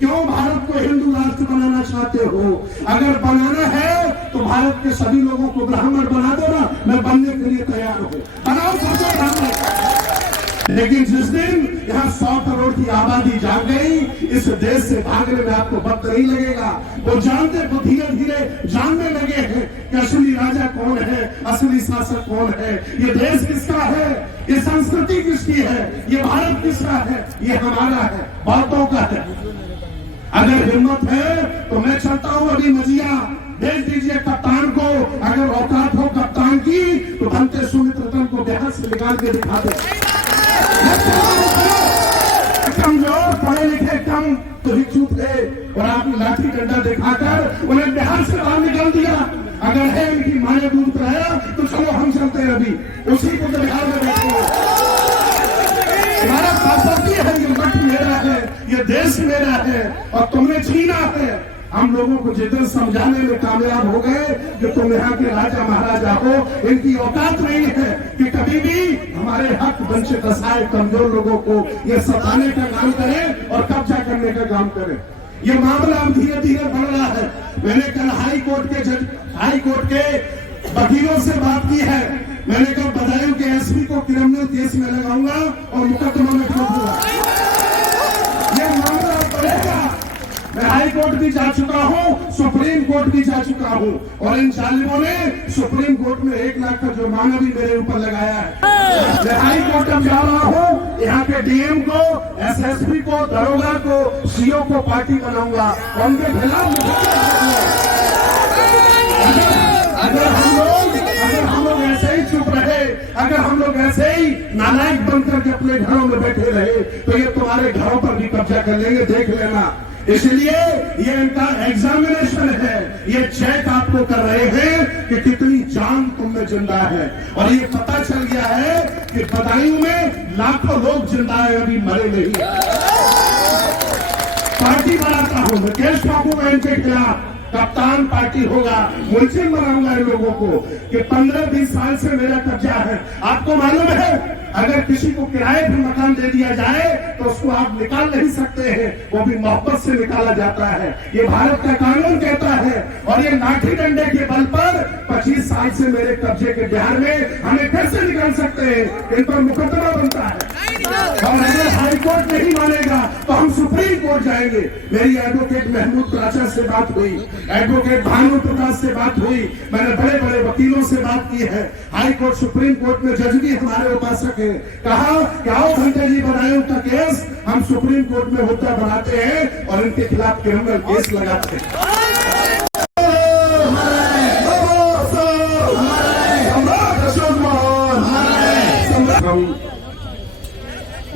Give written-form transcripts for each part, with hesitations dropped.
क्यों भारत को हिंदू राष्ट्र बनाना चाहते हो? अगर बनाना है तो भारत के सभी लोगों को ब्राह्मण बना दो ना, मैं बनने के लिए तैयार हूं। बनाओ सोचो ब्राह्मण। लेकिन जिस दिन यहाँ 100 करोड़ की आबादी जाग गई, इस देश से भागने में आपको वक्त नहीं लगेगा। वो जानते, वो धीरे धीरे जानने लगे हैं कि असली राजा कौन है, असली शासक कौन है, ये देश किसका है, ये संस्कृति किसकी है, ये भारत किसका है, ये हमारा है, बहुतों का है। अगर हिम्मत है तो मैं चलता हूं अभी मजिया, भेज दीजिए कप्तान को। अगर औकात हो कप्तान की तो बनते सुमित्रतन को बिहार से निकाल के दिखा दे। कमजोर, पढ़े लिखे कम तो भिक्षुक थे और आपने लाठी डंडा दिखाकर उन्हें बिहार से बाहर निकाल दिया। अगर है इनकी माँ ने दूध पिलाया तो चलो हम चलते हैं अभी, उसी को तो बिहार में बैठे। हमारा प्रॉपर्टी है, ये मठ मेरा है, ये देश मेरा है और तुमने छीना है। हम लोगों को जितने समझाने में कामयाब हो गए कि तुम यहाँ के राजा महाराजा हो, इनकी औकात नहीं है कि कभी भी हमारे हक वंचित असहाय कमजोर लोगों को ये सताने का काम करें और कब्जा करने का काम करें। ये मामला अब धीरे धीरे बढ़ रहा है। मैंने कल हाई कोर्ट के वकीलों से बात की है। मैंने कल बदायूं के एसपी को क्रिमिनल केस में लगाऊंगा और मुकदमा में ठोकूंगा। ये मामला बढ़ेगा। मैं हाई कोर्ट भी जा चुका हूं, सुप्रीम कोर्ट भी जा चुका हूं और इन जालिमों ने सुप्रीम कोर्ट में 1 लाख का जुर्माना भी मेरे ऊपर लगाया है। मैं हाई कोर्ट अब जा रहा हूं, यहाँ के डीएम को, एसएसपी को, दरोगा को, सीओ को पार्टी बनाऊंगा और उनके खिलाफ अगर हम लोग ऐसे ही चुप रहे, अगर हम लोग ऐसे ही नालायक बनकर के अपने घरों में बैठे रहे तो ये तुम्हारे घरों पर भी कब्जा कर लेंगे, देख लेना। इसलिए ये इनका एग्जामिनेशन है, ये चेक आपको कर रहे हैं कि कितनी जान तुम में जिंदा है। और ये पता चल गया है कि बदायूं में लाखों लोग जिंदा है, अभी मरे नहीं। पार्टी बनाता हूं मैं, केस ठोकूंगा इनके खिलाफ, कप्तान पार्टी होगा, मुल्जिम बनाऊंगा इन लोगों को कि 15-20 साल से मेरा कब्जा है। आपको मालूम है अगर किसी को किराए पर मकान दे दिया जाए तो उसको आप निकाल नहीं सकते हैं, वो भी मोहब्बत से निकाला जाता है। ये भारत का कानून कहता है। और ये लाठी डंडे के बल पर 25 साल से मेरे कब्जे के बिहार में हमें कैसे निकाल सकते हैं? इन पर मुकदमा बनता है। और अगर हाई कोर्ट नहीं मानेगा तो हम सुप्रीम कोर्ट जाएंगे। मेरी एडवोकेट महमूद प्राचा से बात हुई, एडवोकेट भानु प्रकाश से बात हुई, मैंने बड़े बड़े वकीलों से बात की है। हाई कोर्ट, सुप्रीम कोर्ट में जज भी हमारे उपासक है। कहा कि आओ घंटे जी बदायूं का केस हम सुप्रीम कोर्ट में होता बनाते हैं और इनके खिलाफ क्रिमिनल केस लगाते हैं।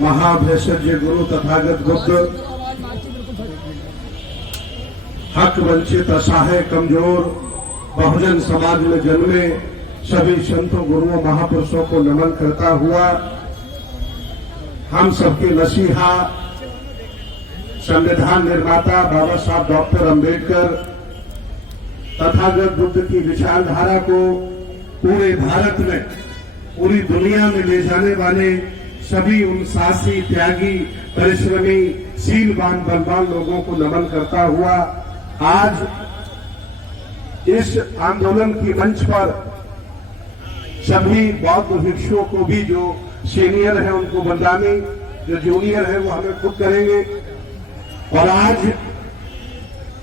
महाभेषज गुरु तथागत बुद्ध हक वंचित असहाय कमजोर बहुजन समाज में जन्मे सभी संतों गुरुओं महापुरुषों को नमन करता हुआ हम सबके मसीहा संविधान निर्माता बाबा साहब डॉक्टर अंबेडकर तथागत बुद्ध की विचारधारा को पूरे भारत में, पूरी दुनिया में ले जाने वाले सभी उन साहसी, त्यागी, परिश्रमी, शीलवान, बलवान लोगों को नमन करता हुआ आज इस आंदोलन की मंच पर सभी बौद्ध भिक्षुओं को भी, जो सीनियर है उनको बंदानी, जो जूनियर है वो हमें खुद करेंगे। और आज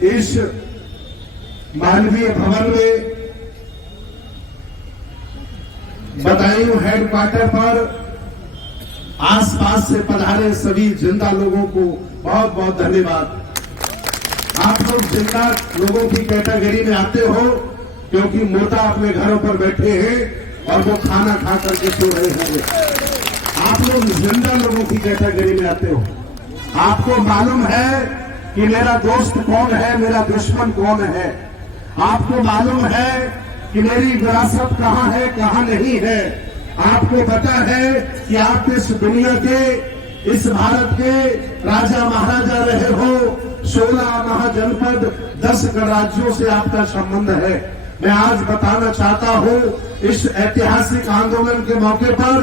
इस मानवीय भवन में बदायूं हेडक्वार्टर पर आसपास से पधारे सभी जिंदा लोगों को बहुत बहुत धन्यवाद। आप लोग जिंदा लोगों की कैटेगरी में आते हो क्योंकि मुर्दा अपने घरों पर बैठे हैं और वो खाना खा करके सो रहे होंगे। आप लोग जिंदा लोगों की कैटेगरी में आते हो। आपको मालूम है कि मेरा दोस्त कौन है, मेरा दुश्मन कौन है। आपको मालूम है कि मेरी विरासत कहाँ है, कहाँ नहीं है। आपको पता है कि आप इस दुनिया के, इस भारत के राजा महाराजा रहे हो। 16 महाजनपद, 10 राज्यों से आपका संबंध है। मैं आज बताना चाहता हूं, इस ऐतिहासिक आंदोलन के मौके पर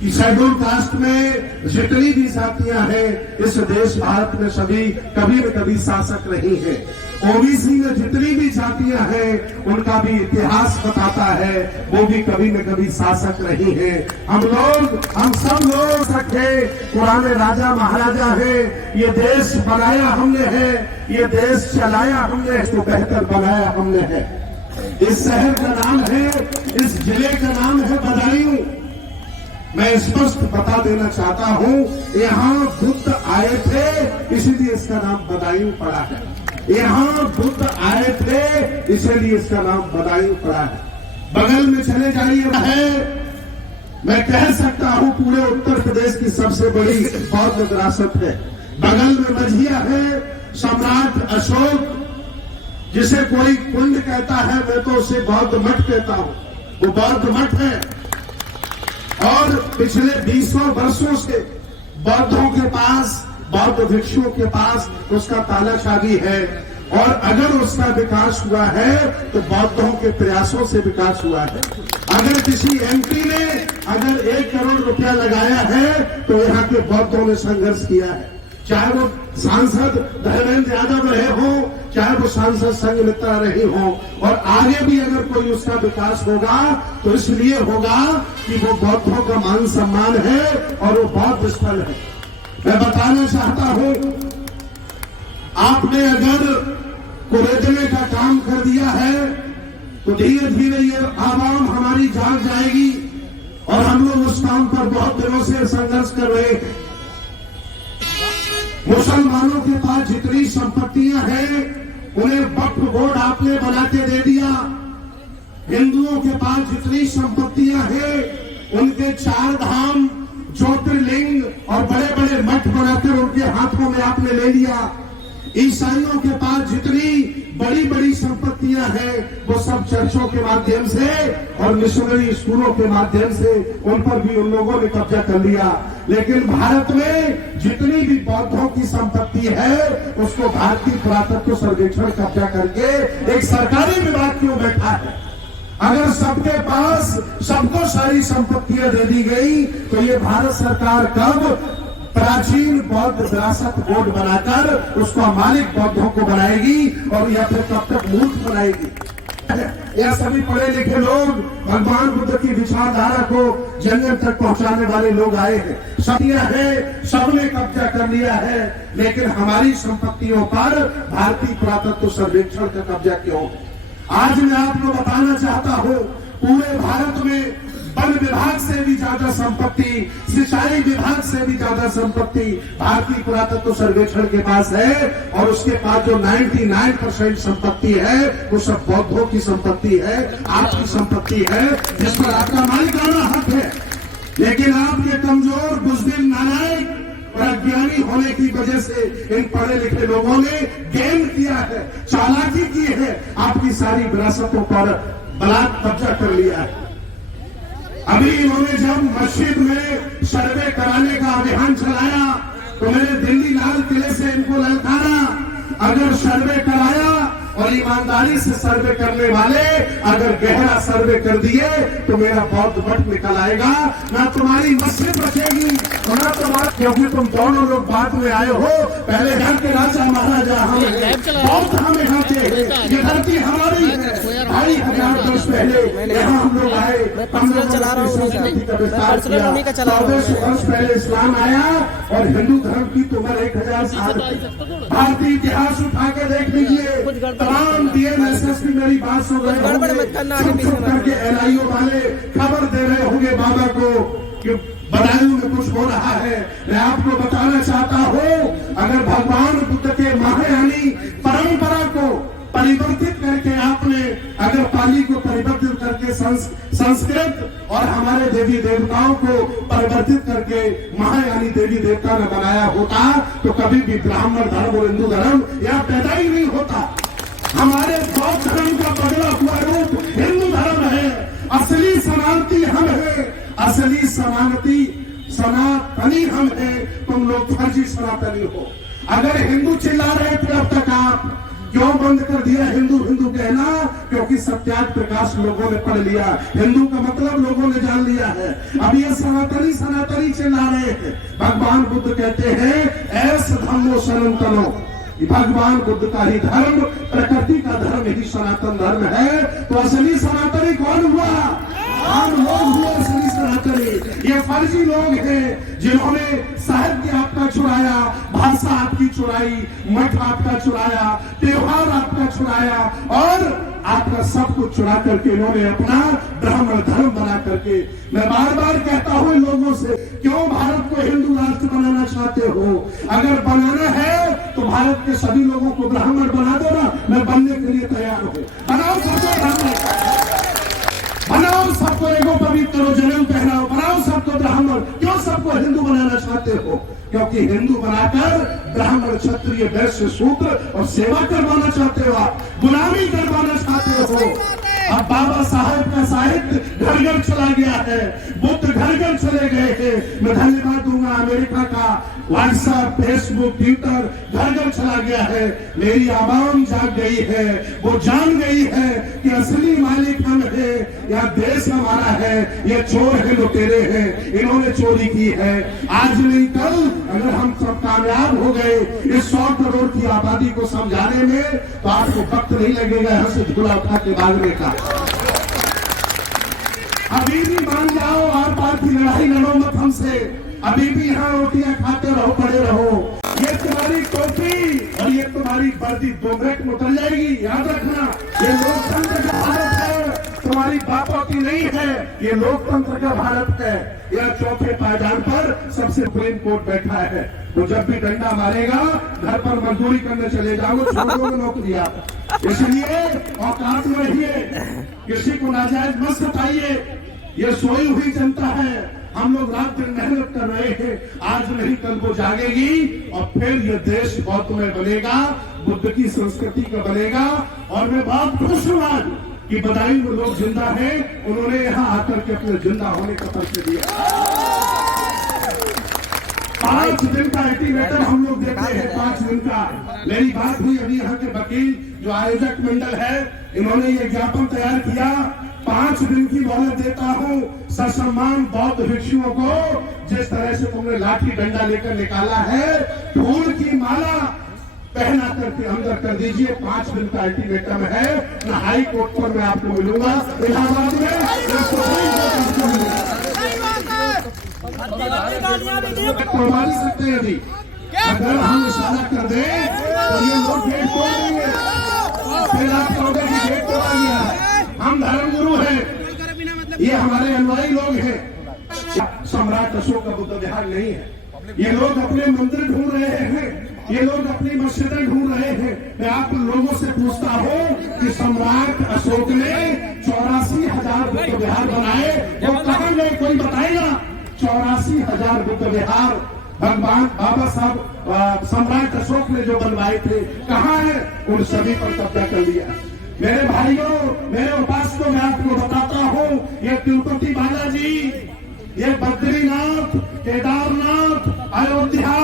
कि शेड्यूल कास्ट में जितनी भी जातियां हैं इस देश भारत में सभी कभी न कभी शासक रही हैं। ओबीसी में जितनी भी जातियां हैं उनका भी इतिहास बताता है वो भी कभी न कभी शासक रही हैं। हम सब लोग सके पुराने राजा महाराजा हैं। ये देश बनाया हमने है, ये देश चलाया हमने, इसको बेहतर बनाया हमने है। इस शहर का नाम है, इस जिले का नाम है बदायूं। मैं स्पष्ट बता देना चाहता हूं, यहाँ बुद्ध आए थे इसीलिए इसका नाम बदायूं पड़ा है। यहाँ बुद्ध आए थे इसीलिए इसका नाम बदायूं पड़ा है। बगल में चले जाइए है, मैं कह सकता हूं पूरे उत्तर प्रदेश की सबसे बड़ी बौद्ध विरासत है। बगल में मझिया है, सम्राट अशोक जिसे कोई कुंड कहता है, मैं तो उसे बौद्ध मठ कहता हूं, वो बौद्ध मठ है। और पिछले 200 वर्षों से बौद्धों के पास, बौद्ध भिक्षुओं के पास उसका तानाशाही है। और अगर उसका विकास हुआ है तो बौद्धों के प्रयासों से विकास हुआ है। अगर किसी एमपी ने अगर 1 करोड़ रुपया लगाया है तो यहाँ के बौद्धों ने संघर्ष किया है। चाहे वो सांसद धर्मेंद्र यादव रहे हो, चाहे वो सांसद संघ मित्रा रही हो, और आगे भी अगर कोई उसका विकास होगा तो इसलिए होगा कि वो बौद्धों का मान सम्मान है और वो बौद्ध स्थल है। मैं बताना चाहता हूं, आपने अगर कुरेदने का काम कर दिया है तो धीरे धीरे ये आवाम हमारी जाग जाएगी और हम लोग उस काम पर बहुत दिनों से संघर्ष कर रहे हैं। मुसलमानों के पास जितनी संपत्तियां हैं उन्हें वक्फ बोर्ड आपने बना के दे दिया। हिंदुओं के पास जितनी संपत्तियां हैं उनके 4 धाम, ज्योतिर्लिंग और बड़े बड़े मठ बनाकर उनके हाथों में आपने ले लिया। ईसाइयों के पास जितनी बड़ी बड़ी संपत्तियां हैं वो सब चर्चों के माध्यम से और मिशनरी स्कूलों के माध्यम से उन पर भी उन लोगों ने कब्जा कर लिया। लेकिन भारत में जितनी भी बौद्धों की संपत्ति है उसको भारतीय पुरातत्व सर्वेक्षण कब्जा करके एक सरकारी विभाग क्यों बैठा है। अगर सबके पास सबको सारी संपत्तियां दे दी गई तो ये भारत सरकार कब प्राचीन बौद्ध विरासत बोर्ड बनाकर उसका मालिक बौद्धों को बनाएगी और या फिर कब तक मूर्ख बनाएगी। यह सभी पढ़े लिखे लोग भगवान बुद्ध की विचारधारा को जंगल तक पहुंचाने वाले लोग आए हैं। सदियां है, सबने कब्जा कर लिया है, लेकिन हमारी संपत्तियों पर भारतीय पुरातत्व सर्वेक्षण का कब्जा क्यों? आज मैं आपको बताना चाहता हूं, पूरे भारत में वन विभाग से भी ज्यादा संपत्ति, सिंचाई विभाग से भी ज्यादा संपत्ति भारतीय पुरातत्व सर्वेक्षण के पास है। और उसके पास जो 99% संपत्ति है वो सब बौद्धों की संपत्ति है, आपकी संपत्ति है, जिस पर आपका मालिकाना हक है। लेकिन आपके कमजोर, बुज़दिल, नालायक और अज्ञानी होने की वजह से इन पढ़े लिखे लोगों ने गेम किया है, चालाकी की है, आपकी सारी विरासतों पर बलात् कब्जा कर लिया है। अभी इन्होंने जब मस्जिद में सर्वे कराने का अभियान चलाया तो मैंने दिल्ली लाल किले से इनको ललकारा, अगर सर्वे कराया और ईमानदारी से सर्वे करने वाले अगर गहरा सर्वे कर दिए तो मेरा बौद्ध मठ निकल आएगा, ना तुम्हारी मस्जिद बचेगी और ना तुम्हारा, क्योंकि तुम दोनों लोग बाद में आए हो। पहले यहाँ के राजा महाराजा हम बौद्ध हम यहाँ के, ये धरती हमारी है। 2500 वर्ष पहले यहाँ हम लोग आए, हम लोग संस्कृति का विस्तार किया। 1400 वर्ष पहले इस्लाम आया और हिंदू धर्म की तो उम्र 1000 साल। भारतीय इतिहास उठा के देख लीजिए, तमाम डीएमएसएस की मेरी बात सुन रहे होंगे, चुप करके एलआईओ वाले खबर दे रहे होंगे बाबा को कि बदायूं में कुछ हो रहा है। मैं आपको बताना चाहता हूं, अगर भगवान बुद्ध के महायानी परंपरा को परिवर्तित करके आपने अगर पाली को परिवर्तित करके संस्कृत और हमारे देवी देवताओं को परिवर्तित करके महायानी देवी देवता ने बनाया होता तो कभी भी ब्राह्मण धर्म और हिंदू धर्म यहाँ पैदा ही नहीं होता। हमारे बौद्ध धर्म का बदला हुआ रूप हिंदू धर्म है। असली समानती हम है, असली सनातनी हम है, तुम लोग फर्जी सनातनी हो। अगर हिंदू चिल्ला रहे थे अब तक आप, क्यों बंद कर दिया हिंदू हिंदू कहना? क्योंकि सत्याग्रह प्रकाश लोगों ने पढ़ लिया, हिंदू का मतलब लोगों ने जान लिया है। अब ये सनातनी सनातनी चिल्ला रहे हैं। भगवान बुद्ध कहते हैं ऐस धर्मो सनातनो, भगवान बुद्ध का ही धर्म, प्रकृति का धर्म ही सनातन धर्म है। तो असली सनातनी कौन हुआ? हम लोग हुए असली सनातनी। ये फर्जी लोग हैं जिन्होंने साहित्य आपका चुराया, भाषा आपकी चुराई, मठ आपका चुराया, त्योहार आपका चुराया और आपका सब कुछ चुरा करके इन्होंने अपना ब्राह्मण धर्म बना करके। मैं बार बार कहता हूं इन लोगों से, क्यों भारत को हिंदू राष्ट्र बनाना चाहते हो? अगर बनाना है तो भारत के सभी लोगों को ब्राह्मण बना दो ना, मैं बनने के लिए तैयार हूं। बनाओ सबको ब्राह्मण, बनाओ सबको एगो पवित्र जनेऊ पहनाओ, बनाओ सबको ब्राह्मण। क्यों सबको हिंदू बनाना चाहते हो? क्योंकि हिंदू बनाकर ब्राह्मण क्षत्रिय वैश्य शूद्र और सेवा करवाना चाहते हो, आप गुलामी करवाना चाहते हो। अब बाबा साहेब का साहित्य घर घर चला गया है, बुद्ध घर घर चले गए हैं। मैं धन्यवाद दूंगा अमेरिका का, व्हाट्सएप फेसबुक ट्विटर घर घर चला गया है। मेरी आवाम जाग गई है, वो जान गई है कि असली मालिक हम है, यह देश हमारा है, ये चोर है लुटेरे हैं, इन्होंने चोरी की है। आज नहीं कल अगर हम सब कामयाब हो गए इस 100 करोड़ की आबादी को समझाने में, तो आपको वक्त नहीं लगेगा यहाँ से झूला उठा के भागने का। अभी भी मान जाओ, आर पार की लड़ाई लड़ो मत हमसे। अभी भी यहाँ रोटियां खाते रहो, पड़े रहो। ये तुम्हारी टोपी और ये तुम्हारी वर्दी 2 मिनट में उतर जाएगी, याद रखना। ये लोकतंत्र का भारत है, तुम्हारी बातों की नहीं है। ये लोकतंत्र का भारत है। यह चौथे पायदान पर सबसे सुप्रीम कोर्ट बैठा है। वो जब भी डंडा मारेगा घर पर मजदूरी करने चले जाओ, छोड़ो नौकरियां। इसलिए औकात में रहिए, किसी को नाजायज मत सताइए। ये सोई हुई जनता है, हम लोग रात दिन मेहनत कर रहे हैं। आज नहीं कल वो जागेगी और फिर ये देश गौतमय बनेगा, बुद्ध की संस्कृति का बनेगा। और मैं बहुत खुश हूं आज कि बदायूं में लोग जिंदा हैं, उन्होंने यहाँ आकर के अपने जिंदा होने का परिचय दिया। 5 दिन का अल्टीमेटम हम लोग देते हैं, 5 दिन का। मेरी बात हुई अभी यहाँ के वकील जो आयोजक मंडल है, इन्होंने ये ज्ञापन तैयार किया। 5 दिन की मोहलत देता हूँ, ससम्मान बौद्ध भिक्षुओं को जिस तरह से तुमने लाठी डंडा लेकर निकाला है, फूल की माला पहना करके अंदर कर दीजिए। 5 दिन का अल्टीमेटम है। न हाई कोर्ट पर मैं आपको मिलूंगा इलाहाबाद में, प्रमाण सकते हैं। अभी अगर हम इशारा कर दें तो ये लोग गेट तोड़ देंगे, फिर आप कहोगे कि गेट तोड़ा गया है। हम धर्मगुरु हैं, ये हमारे अनुयायी लोग हैं। सम्राट अशोक का बुद्ध विहार नहीं है। ये लोग अपने मंदिर ढूंढ रहे हैं, ये लोग अपनी मस्जिदें ढूंढ रहे हैं। मैं आप लोगों से पूछता हूँ कि सम्राट अशोक ने 84,000 बुद्ध विहार बनाए, वो कहाँ गए? कोई बताएगा? 84,000 बुद्ध विहार भगवान बाबा साहब सम्राट अशोक ने जो बनवाए थे, कहाँ है? उन सभी पर कब्जा कर लिया। मेरे भाइयों, मेरे उपासकों, मैं आपको बताता हूँ, ये तिरुपति बालाजी, ये बद्रीनाथ, केदारनाथ, अयोध्या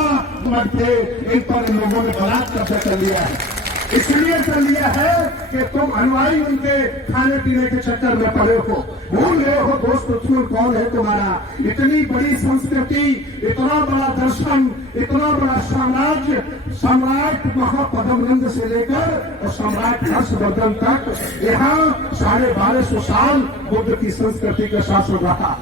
थे, इन पर इन लोगों ने बलात् कब्जा कर लिया है। इसलिए कर लिया है कि तुम अनुयायी उनके खाने पीने के चक्कर में पड़े हो, भूल गए हो दोस्त रसूल कौन है तुम्हारा। इतनी बड़ी संस्कृति, इतना बड़ा दर्शन, इतना बड़ा साम्राज्य, सम्राट महापद्मनंद से लेकर और सम्राट हर्षवर्धन तक, यहाँ 1250 साल बुद्ध की संस्कृति का शासन रहा।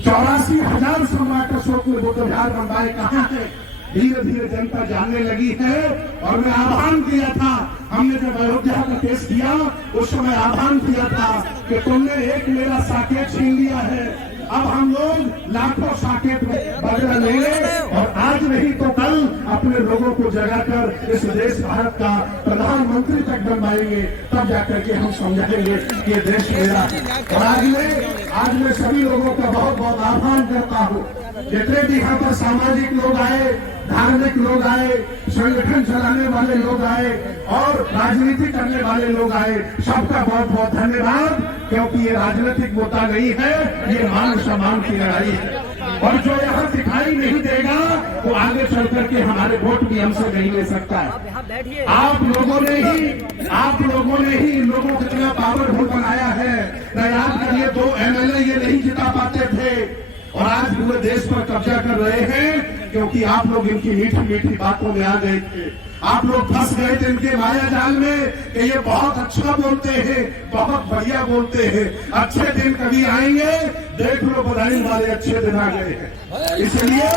84,000 सम्राट अशोक ने बुद्ध विहार बनवाए, कहाँ है? धीरे धीरे जनता जानने लगी है। और मैं आह्वान किया था, हमने जब अयोध्या का केस किया उस समय आह्वान किया था कि तुमने एक मेरा साकेत छीन लिया है, अब हम लोग लाखों साकेत बदला लेंगे और आज नहीं तो कल अपने लोगों को जगाकर इस देश भारत का प्रधानमंत्री तक बनवाएंगे, तब जाकर के हम समझाएंगे कि ये देश मेरा है। और आज मैं सभी लोगों का बहुत बहुत आह्वान करता हूँ, जितने भी यहाँ पर सामाजिक लोग आए, धार्मिक लोग आए, संगठन चलाने वाले लोग आए और राजनीति करने वाले लोग आए, सबका बहुत बहुत धन्यवाद। क्योंकि ये राजनीतिक मुद्दा नहीं है, ये मान सम्मान की लड़ाई है। और जो यहाँ दिखाई नहीं देगा वो आगे चल करके हमारे वोट भी हमसे नहीं ले सकता है। आप लोगों ने ही इन लोगों को इतना पावरफुल बनाया है। न याद करिए 2 MLA ये नहीं जिता पाते थे और आज पूरे देश पर कब्जा कर रहे हैं क्योंकि आप लोग इनकी मीठी मीठी बातों में आ गए थे। आप लोग फंस गए थे इनके माया जाल में कि ये बहुत अच्छा बोलते हैं, बहुत बढ़िया बोलते हैं, अच्छे दिन कभी आएंगे, देख लो बधाई वाले अच्छे दिन आ गए हैं। इसलिए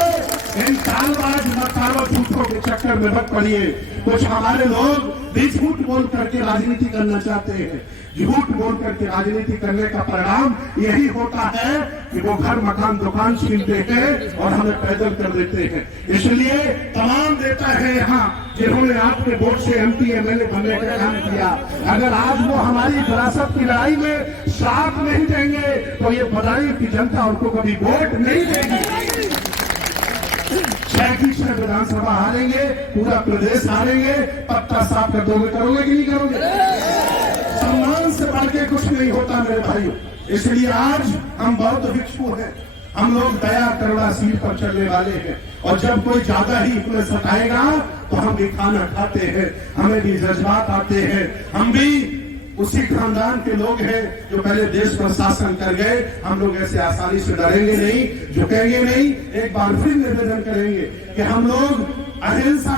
इन चालबाज मक्कारों झूठों के चक्कर में मत पड़िए। कुछ हमारे लोग भी झूठ बोल करके राजनीति करना चाहते हैं। झूठ बोल करके राजनीति करने का परिणाम यही होता है कि वो घर मकान दुकान छीनते हैं और हमें पैदल कर देते हैं। इसलिए तमाम नेता है यहाँ जिन्होंने आपके वोट से MP MLA बनने का काम किया, अगर आज वो हमारी विरासत की लड़ाई में साथ नहीं देंगे तो ये बदायूं की जनता उनको कभी वोट नहीं देगी। 6 की 6 विधानसभा हारेंगे, पूरा प्रदेश हारेंगे, पत्ता साफ कर दोगे, करोगे कि नहीं करोगे? सम्मान से बढ़ के कुछ नहीं होता मेरे भाइयों। इसलिए आज हम बहुत भिक्षु हैं, हम लोग दया करुणा सीट पर चलने वाले हैं और जब कोई ज्यादा ही अपने सताएगा तो हम भी खाना खाते हैं, हमें भी जज्बात आते हैं। हम भी उसी खानदान के लोग हैं जो पहले देश पर शासन कर गए। हम लोग ऐसे आसानी से डरेंगे नहीं, झुकेंगे नहीं। एक बार फिर निवेदन करेंगे कि हम लोग हिंसा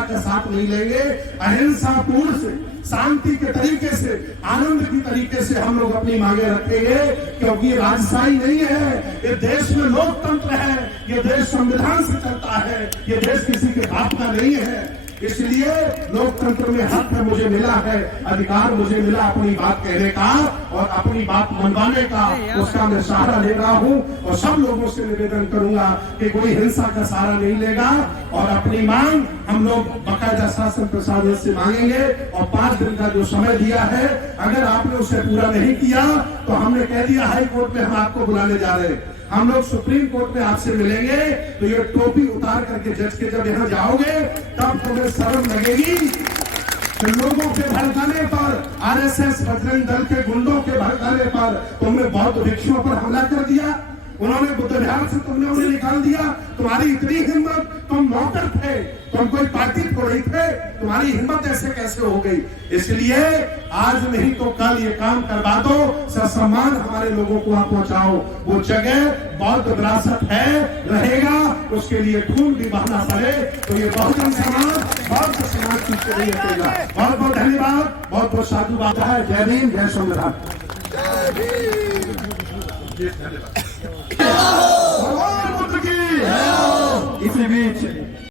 का साथ नहीं लेंगे। अहिंसा पूर्ण से, शांति के तरीके से, आनंद की तरीके से हम लोग अपनी मांगे रखेंगे क्योंकि ये राजशाही नहीं है, ये देश में लोकतंत्र है, ये देश संविधान से चलता है, ये देश किसी के बाप का नहीं है। इसलिए लोकतंत्र में हक मुझे मिला है, अधिकार मुझे मिला अपनी बात कहने का और अपनी बात मनवाने का, उसका मैं सहारा ले रहा हूं और सब लोगों से निवेदन करूंगा कि कोई हिंसा का सहारा नहीं लेगा और अपनी मांग हम लोग बाकायदा शासन प्रशासन से मांगेंगे और 5 दिन का जो समय दिया है अगर आपने उसे पूरा नहीं किया तो हमने कह दिया हाई कोर्ट में हम आपको बुलाने जा रहे हैं। हम लोग सुप्रीम कोर्ट में आपसे मिलेंगे तो ये टोपी उतार करके जज के जब यहाँ जाओगे तब तुम्हें शर्म लगेगी कि लोगों के भड़काने पर, RSS बजरंग दल के गुंडों के भड़काने पर तुमने बौद्ध भिक्षुओं पर हमला कर दिया, उन्होंने बुद्ध विहार से तुमने उन्हें निकाल दिया। तुम्हारी इतनी हिम्मत, तुम नौकर थे, तुम कोई पार्टी थोड़ी थे, तुम्हारी हिम्मत ऐसे कैसे हो गई? इसलिए आज नहीं तो कल ये काम करवा दो, सम्मान हमारे लोगों को आप पहुंचाओ। वो जगह बौद्ध विरासत है, रहेगा, उसके लिए खून भी बहाना पड़े तो ये बहुजन समाज पीछे नहीं हटेगा। बहुत बहुत धन्यवाद, बहुत बहुत साधुवाद है। जय भीम, जय संविधान। भगवान बुद्ध की इसी बीच